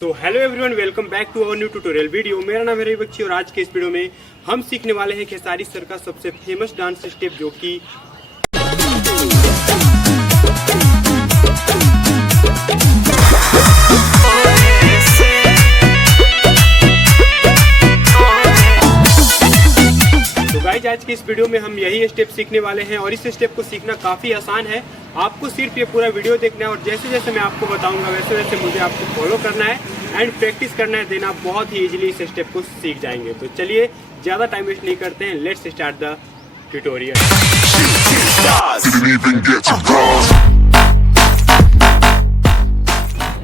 तो hello everyone, welcome back to our new tutorial video. मेरा नाम है रवि बख्शी और आज के इस वीडियो में हम सीखने वाले हैं खेसारी सर का सबसे फेमस डांस स्टेप जो कि तो गाइज आज की इस वीडियो में हम यही स्टेप सीखने वाले हैं और इस स्टेप को सीखना काफ़ी आसान है। आपको सिर्फ ये पूरा वीडियो देखना है और जैसे जैसे मैं आपको बताऊंगा वैसे वैसे मुझे आपको फॉलो करना है एंड प्रैक्टिस करना है, देना बहुत ही इजीली इस स्टेप को सीख जाएंगे। तो चलिए ज़्यादा टाइम वेस्ट नहीं करते हैं, let's start the tutorial.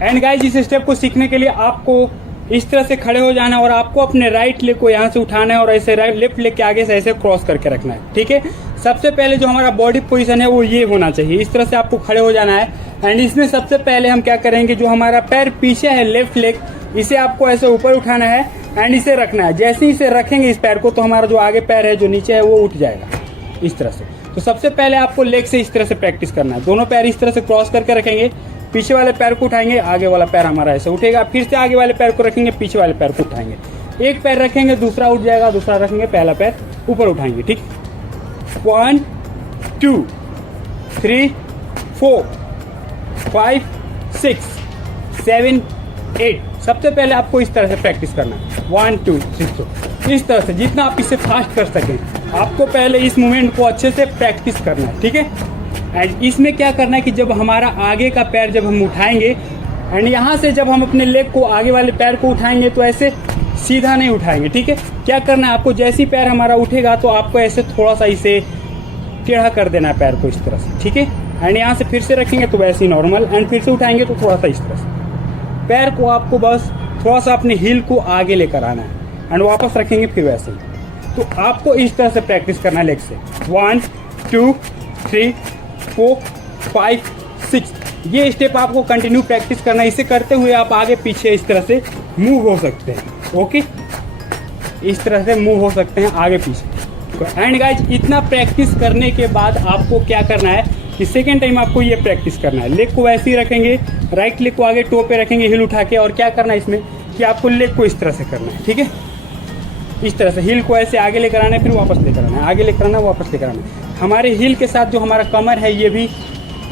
And guys इस स्टेप को सीखने के लिए आपको इस तरह से खड़े हो जाना है और आपको अपने राइट लेग को यहाँ से उठाना है और ऐसे लेफ्ट लेग के आगे से ऐसे क्रॉस करके रखना है। ठीक है, सबसे पहले जो हमारा बॉडी पोजीशन है वो ये होना चाहिए, इस तरह से आपको खड़े हो जाना है। एंड इसमें सबसे पहले हम क्या करेंगे, जो हमारा पैर पीछे है लेफ्ट लेग, इसे आपको ऐसे ऊपर उठाना है एंड इसे रखना है। जैसे ही इसे रखेंगे इस पैर को तो हमारा जो आगे पैर है जो नीचे है वो उठ जाएगा इस तरह से। तो सबसे पहले आपको लेग से इस तरह से प्रैक्टिस करना है। दोनों पैर इस तरह से क्रॉस करके रखेंगे, पीछे वाले पैर को उठाएंगे, आगे वाला पैर हमारा ऐसे उठेगा, फिर से आगे वाले पैर को रखेंगे, पीछे वाले पैर को उठाएंगे। एक पैर रखेंगे दूसरा उठ जाएगा, दूसरा रखेंगे पहला पैर ऊपर उठाएंगे। ठीक, 1 2 3 4 5 6 7 8। सबसे पहले आपको इस तरह से प्रैक्टिस करना है, 1 2 3 4, इस तरह से जितना आप इसे फास्ट कर सकें। आपको पहले इस मूवमेंट को अच्छे से प्रैक्टिस करना है। ठीक है, एंड इसमें क्या करना है कि जब हमारा आगे का पैर जब हम उठाएंगे एंड यहाँ से जब हम अपने लेग को आगे वाले पैर को उठाएंगे तो ऐसे सीधा नहीं उठाएंगे। ठीक है, क्या करना है आपको, जैसे ही पैर हमारा उठेगा तो आपको ऐसे थोड़ा सा इसे टेढ़ा कर देना है पैर को इस तरह से। ठीक है, एंड यहाँ से फिर से रखेंगे तो वैसे ही नॉर्मल, एंड फिर से उठाएंगे तो थोड़ा सा इस तरह से। पैर को आपको बस थोड़ा सा अपने हील को आगे लेकर आना है एंड वापस रखेंगे फिर वैसे ही। तो आपको इस तरह से प्रैक्टिस करना है लेग से। 1 2 3 4 5 6, ये स्टेप आपको कंटिन्यू प्रैक्टिस करना है। इसे करते हुए आप आगे पीछे इस तरह से मूव हो सकते हैं। ओके, इस तरह से मूव हो सकते हैं आगे पीछे। एंड गाइज इतना प्रैक्टिस करने के बाद आपको क्या करना है कि सेकेंड टाइम आपको ये प्रैक्टिस करना है। लेग को वैसे ही रखेंगे, राइट लेग को आगे टो पे रखेंगे हिल उठा के, और क्या करना है इसमें कि आपको लेग को इस तरह से करना है। ठीक है, इस तरह से हील को ऐसे आगे लेकर आना है, फिर वापस लेकर आना है, आगे लेकर आना है, वापस लेकर आना है। हमारे हील के साथ जो हमारा कमर है ये भी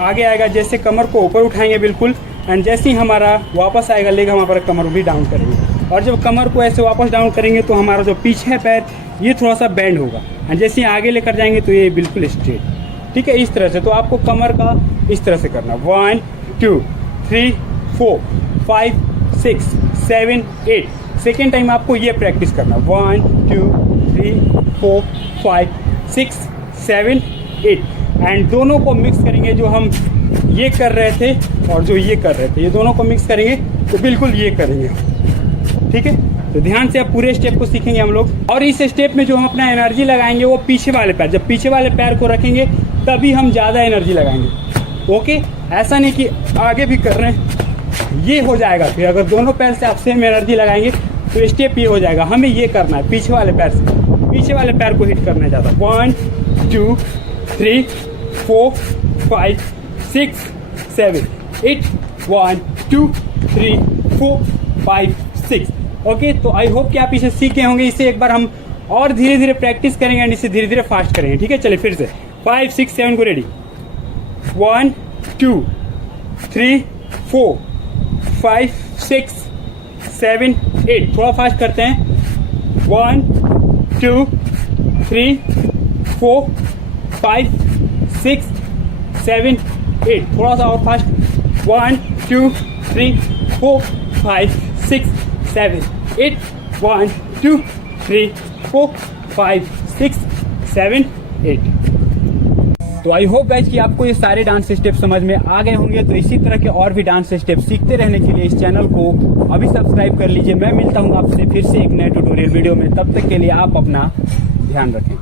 आगे आएगा, जैसे कमर को ऊपर उठाएंगे बिल्कुल, एंड जैसे ही हमारा वापस आएगा लेग हम हमारा कमर भी डाउन करेंगे। और जब कमर को ऐसे वापस डाउन करेंगे तो हमारा जो पीछे है पैर ये थोड़ा सा बेंड होगा, एंड जैसे ही आगे लेकर जाएंगे तो ये बिल्कुल स्ट्रेट। ठीक है, इस तरह से। तो आपको कमर का इस तरह से करना, 1 2 3 4 5 6 7 8। सेकेंड टाइम आपको ये प्रैक्टिस करना, 1 2 3 4 5 6 7 8। एंड दोनों को मिक्स करेंगे, जो हम ये कर रहे थे और जो ये कर रहे थे, ये दोनों को मिक्स करेंगे तो बिल्कुल ये करेंगे। ठीक है, तो ध्यान से आप पूरे स्टेप को सीखेंगे हम लोग। और इस स्टेप में जो हम अपना एनर्जी लगाएंगे वो पीछे वाले पैर, जब पीछे वाले पैर को रखेंगे तभी हम ज़्यादा एनर्जी लगाएंगे। ओके, ऐसा नहीं कि आगे भी कर रहे हैं, ये हो जाएगा। फिर अगर दोनों पैर से आप सेम एनर्जी लगाएंगे तो स्टेप ये हो जाएगा। हमें ये करना है पीछे वाले पैर से, पीछे वाले पैर को हिट करना है ज़्यादा। 1 2 3 4 5 6 7 8 1 2 3 4 5 6। ओके, तो आई होप कि आप इसे सीखे होंगे। इसे एक बार हम और धीरे धीरे प्रैक्टिस करेंगे एंड इसे धीरे धीरे फास्ट करेंगे। ठीक है, चलिए फिर से 5 6 7 को रेडी। 1 2 3 4 5 6 7 8। थोड़ा फास्ट करते हैं, 1 2 3 4 5 6 7 8। थोड़ा सा और फास्ट, 1 2 3 4 5 6 7 8 1 2 3 4 5 6 7 8। तो आई होप गाइज कि आपको ये सारे डांस स्टेप समझ में आ गए होंगे। तो इसी तरह के और भी डांस स्टेप सीखते रहने के लिए इस चैनल को अभी सब्सक्राइब कर लीजिए। मैं मिलता हूँ आपसे फिर से एक नए ट्यूटोरियल वीडियो में, तब तक के लिए आप अपना ध्यान रखें।